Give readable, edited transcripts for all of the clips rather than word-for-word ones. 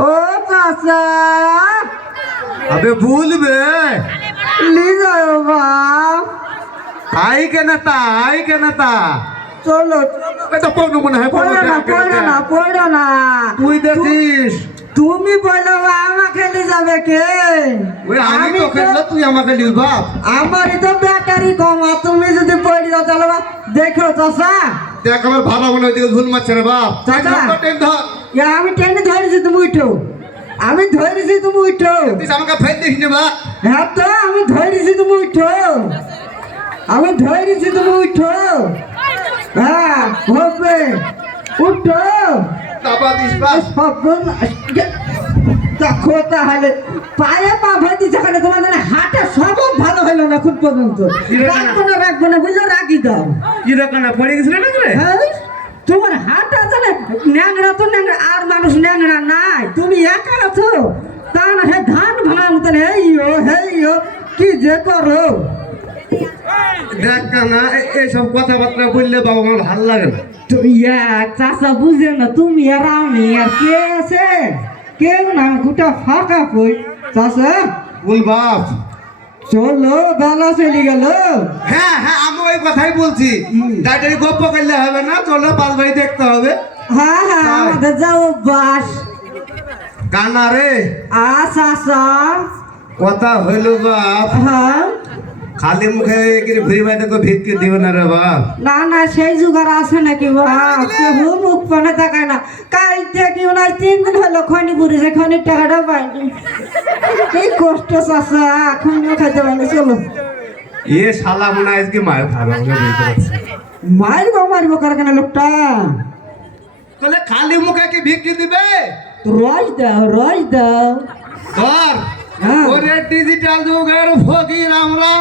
ও চাচা अबे भूल बे লি যাও বাপ आई के नता চলো ए तो कोन मन है পড়ো না তুই দেখিস তুমি বলো আমাকে নিয়ে যাবে কে ওই আমি তো খেললো তুই আমাকে নিস বাপ আমারই তো ব্যাটারি কম আর তুমি যদি পড়ে যাও তাহলে বাপ দেখো চাচা দেখ আমার ভালো মনে হয় ঝুল মারছে রে বাপ চাচা। টেন ধর আমি টেনে ধরেছি তুমি উঠো তুই আমাকে ফেল দিস না বাপ হ্যাঁ তো আমি ধরেছি তুমি উঠো হ্যাঁ হবে উঠো দাবা দিস বাপ দেখো তাহলে পায়ে পা ভেতি যেখানে তোমাদের হাঁটা সব ভালো হলো না খুব পর্যন্ত রাখবো না বুঝলো রাখি দাও কি রকম পড়ে গেছিল না রে হ্যাঁ তোমার হাঁটা জানে ন্যাংরা তো ন্যাংরা আর মানুষ ন্যাংরা নাই তুমি একা আছো তা না হে ধান ভাঙা মতন হেইও কি যে করো দেখ না এইসব কথাবার্তা বললে বাবা আমার ভালো লাগে না চাষা বুঝে না তুমি আর আমি আর কে আছে কেউ না গোটা ফাঁকা কই চাষা বল বাপ চলো বেলা চলে গেল হ্যাঁ আমি ওই কথাই বলছি ডাক্তারি গপ্প করলে হবে না চলো পাঁচ ভাই দেখতে হবে হ্যাঁ আমাদের যাও বাস কানা রে চাষা কথা হইল বাপ হ্যাঁ খালি মুখে ঘুরি ভাই দেখো ভিক্ষে দিবে না রে বাপ না সেই যুগার আছে নাকি বাপ কেউ মুখ পানে তাকায় না কাল থেকে ওনার 3 দিন হলো খনি পুড়েছে খনির টাকাটা পাইনি কি কষ্ট চাষা খনিও খাইতে পারিনি চলো এ শালা মনে হয় আজকে মায়ের খাবে বুঝতে পারছি মারবো কার কেন লোকটা তাহলে খালি মুখে কি ভিক্ষে দিবে রজ দাও ধর হ্যাঁ। ওরে ডিজিটাল যুগের ফকির আমরা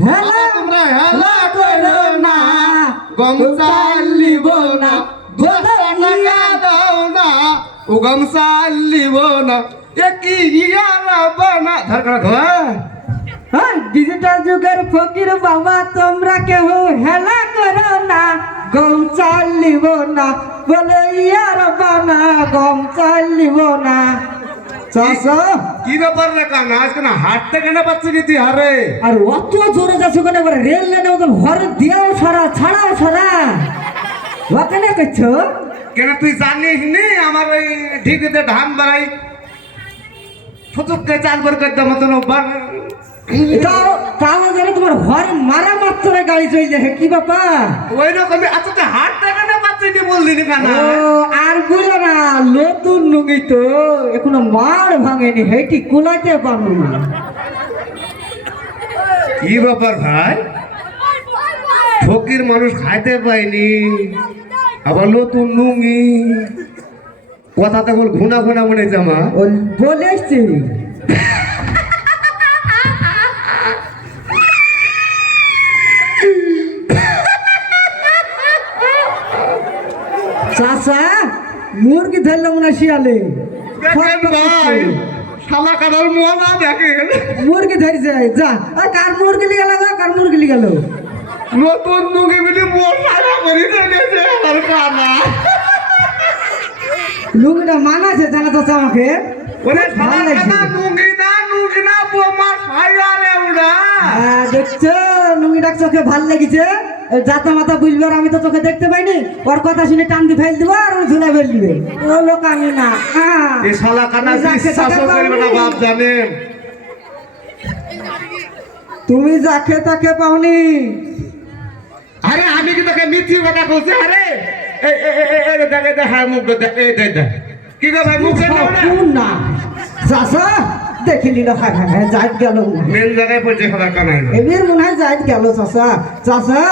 হেলা তোমরা হেলা করো না গমছা লিব না টাকা দাও না ও গমছা লিব না এ কি ইয়ারা বানা ধর করা ধর হ্যাঁ ডিজিটাল যুগের ফকির বাবা তোমরা কেউ হেলা করো না গম চালিব না বলে ইয়ার বানা গম চালিব না চাষা কি ব্যাপার রে কানা আজকে না হাঁটতে কেন পাচ্ছি কি তুই হারে আর অত জোরে যাচ্ছে ওখানে করে রেল লাইনে ওদের ঘরে দিয়াও সারা ছাড়াও সারা ওখানে করছো কেন তুই জানিস নি আমার ওই ঢিকিতে ধান বাড়াই ফুটুককে চাল করে করতে মতন তাও জানে তোমার ঘরে মারা মাত্র গাড়ি চলে যায় কি ব্যাপার ওই রকমই আচ্ছা তুই হাঁটতে কেন পাচ্ছি কি বললি নি কানা আর বলো না নতুন নুঙ্গি তো এখনো মার ভাঙেনি হেঁটি কুলাইতে পারবো না কি ব্যাপার ভাই ফকির মানুষ খাইতে পায়নি আবার নতুন নুঙ্গি কথা তো বল ঘুনা মনে জামা বলে এসছি চাষা মুরগি ধরলাম না শিয়ালে দেখেন ভাই শালা কাটার মজা দেখেন মুরগি ধরেছে যা আর কার মুরগি লিয়ে গেল কার মুরগি লিয়ে গেল নতুন নুঙ্গি মিলে মশা করে রেখেছে আর কানা লুঙ্গিটা মানাছে জানা তো আমাকে ওরে শালা কানা নুঙ্গি না বোমা সাইয়ারে উড়া দেখছো লুঙ্গিটা চোখে ভাল লেগেছে জাতা মাথা বুঝবে আর আমি তো চোখে দেখতে পাইনি ওর কথা শুনে টান দিয়ে ফেল দিব আর ঝুলে ফেল দিবে ও লোক আমি না এই শালা কানা বিশ্বাস করবে না বাপ জানেন তুমি যাকে তাকে পাওনি আরে আমি কি তোকে মিথ্যি কথা বলছি আরে এই দেখে দেখ মুখ দেখ এই দেখ কি গো ভাই মুখ না চাষা দেখি নিল হ্যাঁ যাই গেল মেন জায়গায় পড়ছে খাবার কানাই এবার মনে হয় যাই গেল চাষা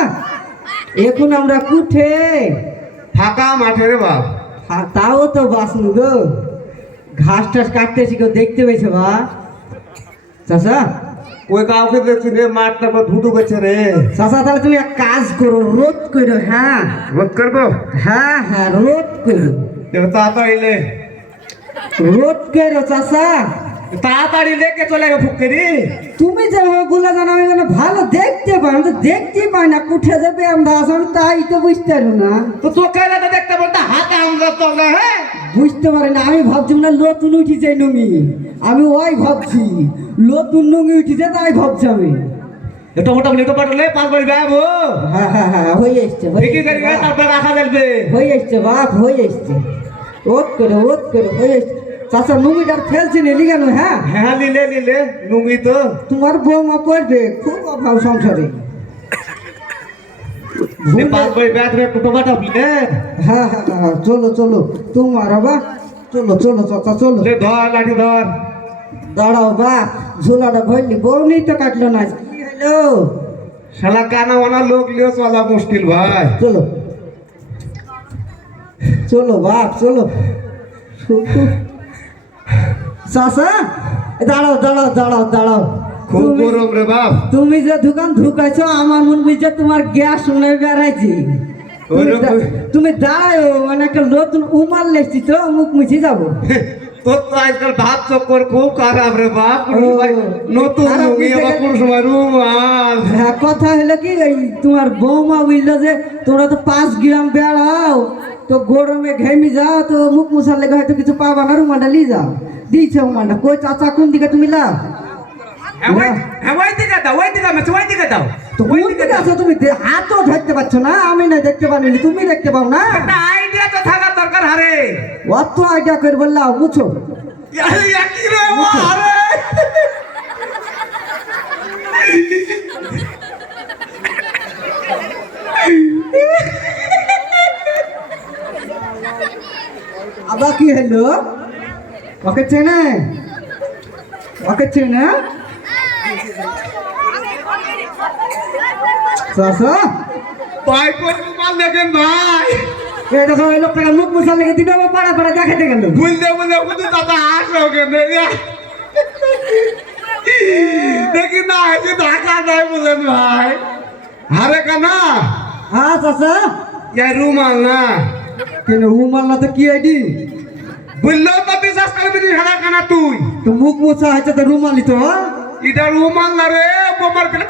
এখন আমরা কুঠে ফাঁকা মাঠে রে বাপ তাও তো বাসনু গো ঘাস টাস কাটতেছি কেউ দেখতে পেয়েছে বা চাষা ওই কাউকে দেখছি রে মাঠটা ধুধু করছে রে চাষা তাহলে তুমি এক কাজ করো রোদ করো হ্যাঁ রোদ করবো হ্যাঁ রোদ করো তাড়াতাড়ি রোদ করো চাষা তাড়াতাড়ি লেকে চলে গেছে ফুকেরি। তুমি যেভাবে বলে জানো আমি যেন ভালো দেখতে পাই, আমি তো দেখতেই পাই না কুঠে যাবে আমরা আমি তাই তো বুঝতে পারি না। তো তোকে তো দেখতে বলতে হাতে আমরা চলে। হ্যাঁ বুঝতে পারি না, আমি ভাবছি না নতুন উঠিছে নুঙ্গি, আমি ওই ভাবছি নতুন নুঙ্গি উঠিছে তাই ভাবছি আমি। এটা মোটামুটি তো পাঠলে পাঁচ বই যাবো। হ্যাঁ হ্যাঁ হ্যাঁ হয়ে এসছে বিক্রি করে গেলে তারপরে রাখা যাবে। হয়ে এসছে বাপ হয়ে এসছে, ওত করে হয়ে এসছে। চাষা নুঙ্গিটার ফেলছি নিলি কেন? হ্যাঁ হ্যাঁ নিলে নিলে নুঙ্গি তো তোমার বৌমা পড়বে খুব অভাব সংসারে। পাঁচ বই ব্যাট টোটো পাঠাবি। হ্যাঁ হ্যাঁ হ্যাঁ চলো চলো তোমার বা চলো চলো চাচা চলো। ধর লাঠি ধর। দাঁড়াও বা ঝোলাটা ভরলি বউনি তো কাটলো না। কি হলো? শালা কানা মানা লোক লিও চলা মুশকিল ভাই। চলো চলো বাপ চলো। চাচা দাঁড়াও দাঁড়াও দাঁড়াও দাঁড়াও। খুব গরম রে বাপ। তুমি যে দোকান ঢুকাইছো আমার মন বুঝছে তোমার গ্যাস শুনে বেড়াইছি। তুমি দাঁড়াও, মানে একটা নতুন উমাল লেখছি তো মুখ মুছি যাবো। তোর তো আজকাল ভাত চক্কর খুব খারাপ রে বাপ। নতুন খারাপ লুঙ্গি আবার কোন সময় রুমাল। হ্যাঁ কথা হলো কি এই তোমার বৌমা বুঝলো যে তোমরা তো 5 গ্রাম বেড়াও, তো গরমে ঘেমি যাও, তো মুখ মুছার লেগে হয়তো কিছু পাবা না, রুমালটা নিয়ে যাও। দিয়েছে রুমালটা। কই চাচা কোন দিকে তুমি লাও? ওই দিকে দাও, ওই দিকে মেছে, ওই দিকে দাও। তো কোন দিকে আছো তুমি? হাতও ধরতে পারছো না, আমি না দেখতে পারিনি, তুমি দেখতে পাও না। একটা আইডিয়া তো থাকার দরকার হারে। অত আইডিয়া করে বললাম মুছো। কি রে হারে। আবার কি হলো? ওকে চেনে? ওকে চেনে? চাচা ভাই কোন রুমাল দেখেন ভাই। এই দেখো এই লোকটাকে মুখ মুছার লেগে দিবে পাড়া পাড়া দেখাতে গেল। বুঝতে বুঝতে বুঝতে দাদা আসো কেন দেখি না এসে ঢাকা যায় বলেন ভাই। হারে কানা। হ্যাঁ চাচা ইয়া রুমাল না। কেন রুমাল না তো কি আইডি? বুঝলো তো বিশ্বাস করবি নি হারা কানা তুই। তো মুখ মুছা হচ্ছে তো রুমালই তো। এটা রুমাল না রে বোমার পেলে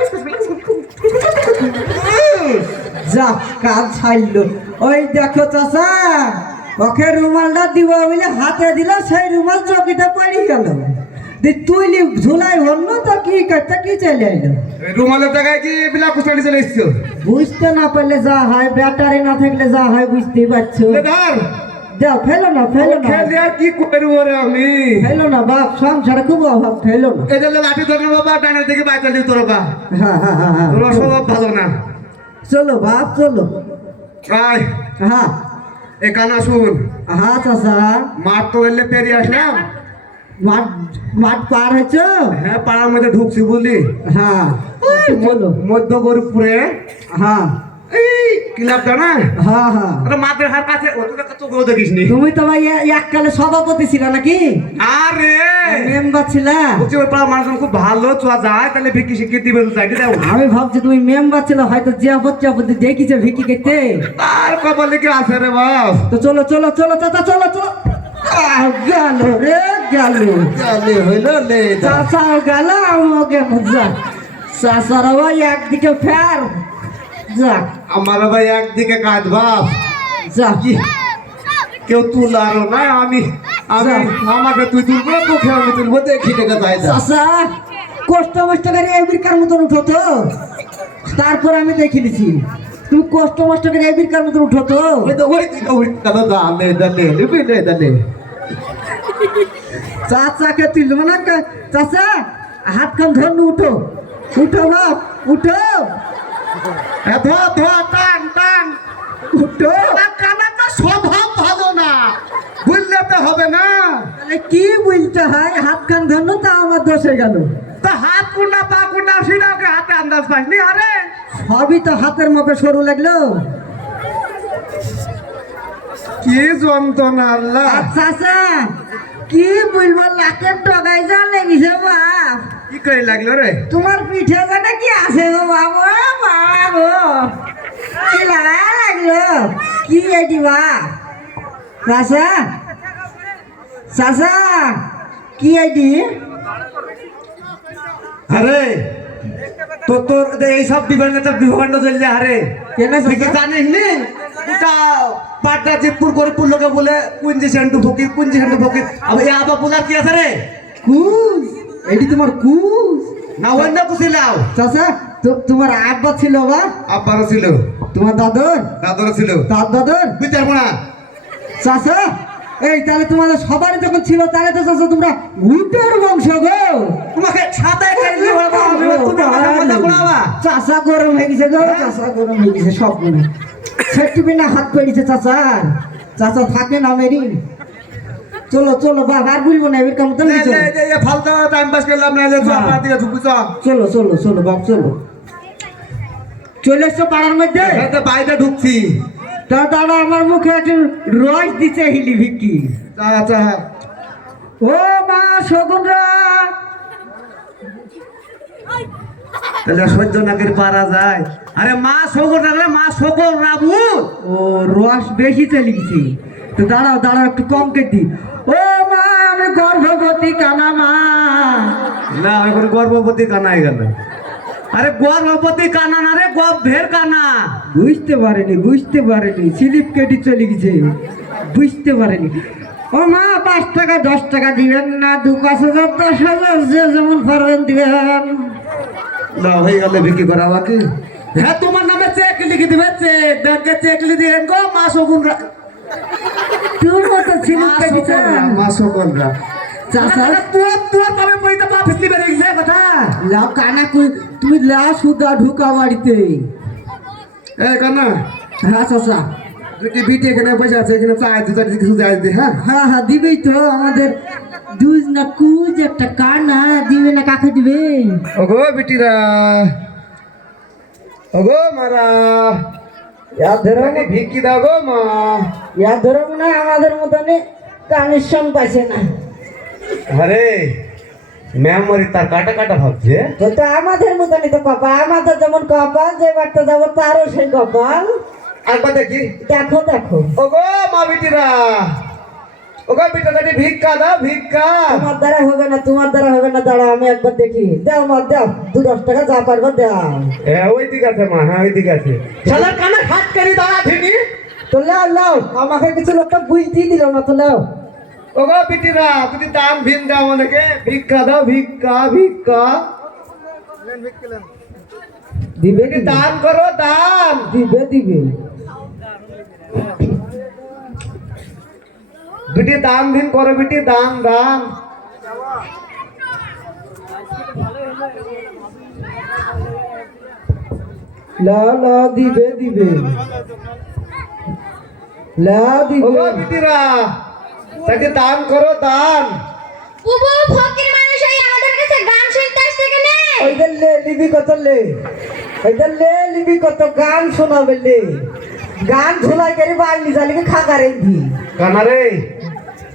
যা কাজ ছাইলো। ওই দেখো চাচা ওকে রুমালটা দিব বলে হাতে দিল, সেই রুমাল চকিতে পড়ে গেল। তুইলি ঝুলাই হল না তো কি করতে কি চলে আইলো? রুমালের জায়গায় কি বিলা কুস্টানি চলে এসছো? বুঝতে না পারলে যা হয়, ব্যাটারি না থাকলে যা হয় বুঝতেই পারছো। ধর যাও ফেলো না ফেলো না খেলে আর কি করবো রে আমি। ফেলো না বাপ, সংসারে খুব অভাব, ফেলো না। এই যে লাঠি ধরে বাবা ডানের দিকে বাইচাল দিই তোর বা। হ্যাঁ হ্যাঁ হ্যাঁ হ্যাঁ তোর স্বভাব ভালো না। চলো বাপ চলো। আয় হ্যাঁ এ কানা শুন। হ্যাঁ চাচা মাঠ তো এলে পেরিয়ে আসলাম। মাঠ মাঠ পার হয়েছ? হ্যাঁ পাড়ার মধ্যে ঢুকছি বুঝলি। হ্যাঁ চলো। মধ্য গরিবপুরে হ্যাঁ এই ক্লাবটা না হ্যাঁ হ্যাঁ। ওটা মাঠের হার কাছে তো কেউ দেখিস নি। তুমি তো ভাই এককালে সভাপতি ছিল নাকি? আরে মেম্বার ছিল? বলছি ওই পাড়ার মানুষজন খুব ভালো চোয়া যায়, তাহলে ভিকি শিখে দিবে চাইতে দাও। আমি ভাবছি তুমি মেম্বার ছিল, হয়তো জিয়াপতি দেখিছে ভিকি খেতে। আর কপালে কি আছে রে বাপ। তো চলো চলো চলো চাচা চলো চলো। গেল রে গেল, হইল লে চাচা গেল আমাকে যা। চাচারা ভাই একদিকে ফের যাক। আমার ভাই একদিকে কাজ বাপ। যাক কেউ তুলারও না। আমি আমি আমাকে তুই তুলবো না, তোকে আমি তুলবো, দেখি দেখে তাই যা। চাচা কষ্ট মষ্ট করে এবিরকার মতন উঠো তো, তারপর আমি দেখে নিছি। তুমি কষ্ট মষ্ট করে এবিরকার মতন উঠো তো। ওই তো ওই দিকে ওই কালো দালে দালে লিবি লে দালে। চাচাকে তুলবো না। চাচা হাত খান ধরুন, উঠো উঠো বাপ উঠো। ধোয়া ধোয়া টান টান উঠো। কানা তো স্বভাব ভালো না, বুঝলে তো হবে না। তাহলে কি বলতে হয়? হাত খান ধরুন, তা আমার দোষ হয়ে গেল। তো হাত কুন্ডা পা কুন্ডা সেটা ওকে হাতে আন্দাজ পাইনি। আরে সবই তো হাতের মাপে সরু লাগলো। কি যন্ত্রণা আল্লাহ। চাচা কি বলবো, লাখের টগাই যা লেগেছে বাপ। কি করে লাগলো রে? তোমার পিঠে জানা কি আছে গো বাবা? বাবা গো কি লাগলো? কি দিবা চাচা? চাচা কি আইডি? আরে তো তোর এইসব বিভাগ চলছে আরে কেন তুই কি জানিস নি ওটা পাটনা জিতপুর গরিবপুর লোকে বলে কুঞ্জি সেন্টু ফকির কুঞ্জি সেন্টু ফকির আবার এ আবার বোঝার কি আছে রে কুস এটি তোমার কুস না অন্য কুছিলাও চাচা তোমার আব্বা ছিল বা আব্বারও ছিল তোমার দাদর দাদরও ছিল তার দাদর তুই চারবো না চাচা এই তাহলে তোমাদের সবারই যখন ছিল তাহলে তো চাচা তোমরা উটের বংশ গো তোমাকে ছাতায় কাটলে বাবা আমি তুমি আমাকে মজা করাবা চাচা গরম হয়ে গেছে গো চাচা গরম হয়ে গেছে সব গুলো সেটি বিনা হাত পেড়িছে চাচার চাচা থাকে না মেরি চলো চলো বাবা আর বলবো না এর কাম তো এই এই ফালতু টাইম পাস করলাম না যে সব রাতে ঢুকুছ চলো চলো চলো বাপ চলো চলে এসছো পাড়ার মধ্যে এই তো বাইরে ঢুকছি তা দাদা আমার মুখে একটু রস দিছে হিলি ভিকি আচ্ছা ও মা শগুনরা তাহলে সহ্য নাকের পারা যায় আরে মা শকুন রে মা শকুন রাবু ও রস বেশি চলে গেছে তো দাঁড়াও দাঁড়াও একটু কম কে দি ও মা আমি গর্ভবতী কানা মা না এখন গর্ভবতী কানাই গেল আরে গর্ভবতী কানা না রে গর্ভের কানা বুঝতে পারেনি স্লিপ কেটে চলে গেছে বুঝতে পারেনি ও মা 5 টাকা 10 টাকা দিবেন না 2,000 10,000 যে যেমন পারবেন দিবেন না হয়ে গেলে বিক্রি করা বাকি হ্যাঁ তোমার নামে চেক লিখে দিবে চেক ব্যাংকে চেক লিখে দিবেন গো মা শকুন তোর মতো স্লিপ কেটেছে মা শকুন রা চাচা তোর কবে পয়সা পা ফিসলি বেরিয়ে গেছে কথা লাও কানা কই তুমি লাও সুদা ঢুকা বাড়িতে এ কানা হ্যাঁ চাচা তুই কি বিটি এখানে পয়সা আছে এখানে চাই দু চার কিছু যাই দে হ্যাঁ হ্যাঁ দিবেই তো আমাদের দুজ না কুজ একটা কানা দিবে না কাকে দিবে ওগো বিটিরা ওগো মারা ইয়ার ধরো ভিক্ষি দাও গো মা ইয়ার ধরো না আমাদের মতন কানেকশন পাইছে না আরে মেমোরি তার কাটা কাটা ভাবছে তো আমাদের মতনই তো কপাল আমাদের যেমন কপাল যে বার্তা যাবো তারও সেই কপাল একবার দেখি দেখো দেখো ওগো মা বিটিরা ওগো বিটিরা ভিক্ষা দাও ভিক্ষা তোমার দ্বারা হবে না দাঁড়াও আমি একবার দেখি দাও মা দাও 2-10 টাকা যা পারবো দাও হ্যাঁ ওই দিক আছে মা হ্যাঁ ওই দিক আছে শালার কানে হাত করি দাঁড়া ঠিকই তো লাও আমাকে কিছু লোকটা বুঝতেই দিল না তো লাও ওগো বিটিরা তুমি দান ভিন দাও আমাকে ভিক্ষা দাও ভিক্ষা ভিক্ষা দিবে তুমি দান করো দান দিবে বিটি দান ভিন করো বিটি দান দান লা দিবে ওগো বিটিরা তাকে দান করো দান বুবু ফকির মানুষ এই আমাদের কাছে গান শুনতে আসছে কেন? ওইদের লিবি কত গান শোনাবে লে গান ঝোলাই করে বাড়ি জালিকে খাকা রেখি কানা রে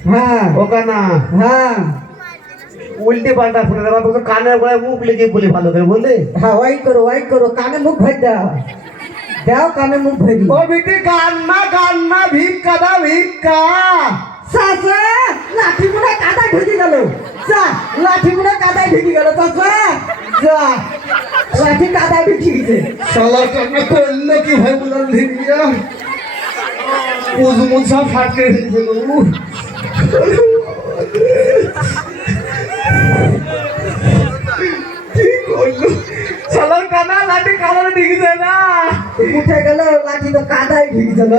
হ্যাঁ ও কানা হ্যাঁ উল্টে পাল্টা ফুটে দেওয়া তো কানের গোড়ায় মুখ লেগে বলি ভালো করে বলে হ্যাঁ ওয়াই করো কানে মুখ ভাই দাও কানে মুখ ভাই ও বিটি গান না ভিক্ষা দাও ভিক্ষা চাচা লাঠি মুড়া কাদায় ঢুকে গেল লাঠি চাচা যা লাঠি কাদায় ঢুকে গেছে শালা কান্না করলে কি ভাই বললাম ভিক্ষা ওজমন সব ফাটকে দিল কি করলো শালার কানা লাঠি কাদায় ঢুকেছে না উঠে গেল লাঠি তো কাদায় ঢুকে গেল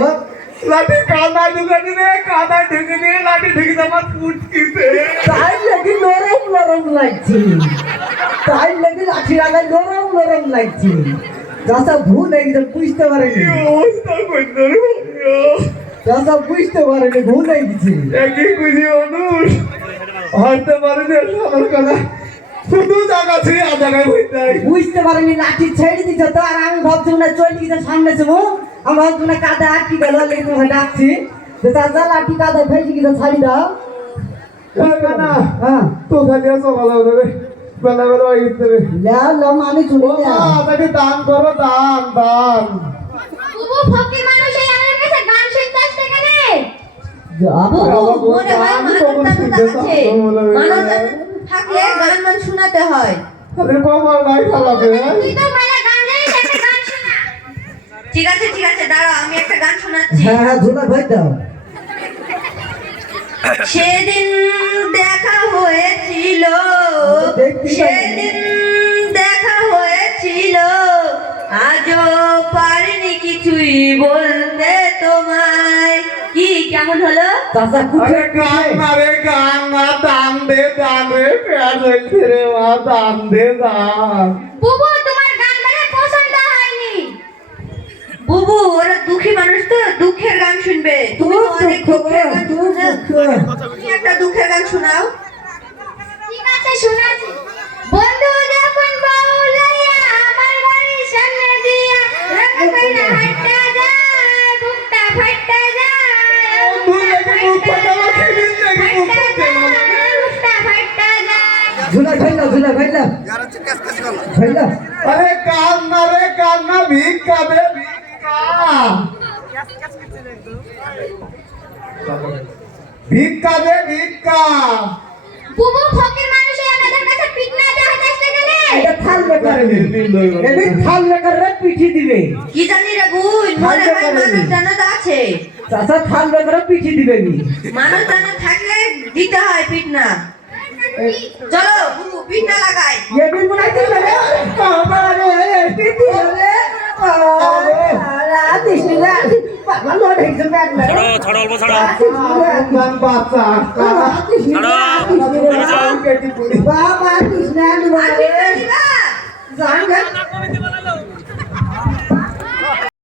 লাঠি কাদায় ঢুকেছে রে কাদায় ঢুকেছে লাঠি ঢুকেছে আমার ফুটকিতে তাই লাগি নরম লাগছে লাঠি লাগাই নরম লাগছে চাচা ভুল হয়ে গেছে বুঝতে পারেনি কি অবস্থা করলো রে ভাইয়া চাচা বুঝতে পারেনি ভুল হয়ে গেছে একই খুশি মানুষ হাঁটতে পারে না শালার কানা শুধু জায়গা ছেড়ে আর জায়গায় বইতে হয় বুঝতে পারিনি লাঠি ছেড়ে দিতে তো আর আমি ভাবছিলাম না চলে গেছে সামনে ছিল আমি ভাবছিলাম না কাদা আটকে গেল লেগে তোমাকে ডাকছি যে চাচা লাঠি কাদা ফেলছি গেছে ছাড়ি দাও কানা হ্যাঁ তো খালি সকাল হবে রে বেলা হয়ে গেছে রে লাম আমি চলে তাকে দান করো দান বুবু ফকির মানুষ এই আমাদের কাছে গান শুনতে আসছে কেন? যাবো বুবু মনে হয় মানবতা আছে। মানবতা থাকলে গান শোনাতে হয়। আরে কমাল নাই খালাকে তুই তো ভালো গান জানিস, একটা গান শোনা। ঠিক আছে দাঁড়াও, আমি একটা গান শোনাচ্ছি। হ্যাঁ ঝুলা ভাই দাও। সেদিন দেখা হয়েছিল, সেদিন দেখা হয়েছিল, আজও পারিনি কিছুই বলতে তোমায়। কি কেমন হলো? চাচা আরে গান না রে গান না, দান রে পেঁয়াজ হয়েছে রে মা, দান দে দান। বুবু তোমার গান মানে পছন্দ হয়নি। বুবু ওরা দুঃখী মানুষ তো, দুঃখের গান শুনবে। তুমি তো অনেক দুঃখের গান শুনছো। তুমি একটা দুঃখের গান শোনাও। ঠিক আছে শোনাচ্ছি। বন্ধু যখন বউ লইয়া আমার বাড়ির সামনে দিয়া রাখা কইরা হাঁটতে যায়, বুকটা ফাটতে যায়, তুই নাকি মুখ ফাটালো, খেলিস নাকি মুখ ফাটালো? বুকটা ফাটতে যায়। ঝুলা ভাই দাও, ঝুলা ভাই দাও। ভাই দাও। আরে গান না রে গান না, ভিক্ষা দে ভিক্ষা। ভিক্ষা দে ভিক্ষা। বুবু ফকির মানুষ হয়ে আমাদের কাছে পিটনা চাইতে আসতে গেলে এটা থাল বেকার এমনি থাল বেকার রে পিঠি দিবে। কি জানি রে বুই, মনে হয় মানুষ জানা তো আছে। চাচা থাল বেকার পিঠি দিবে নি। মানুষ জানা থাকলে দিতে হয় পিটনা। চলো বুবু পিটনা লাগাই। এডি মুনাই দিবে রে। বাবা রে পিঠি রে। আরে দিছি না। বাবা লোড হইছে ব্যাগ না। ছাড়ো অল্প ছাড়ো গান বাচ্চা বাবা কৃষ্ণা আর পিটনা দিবা? জান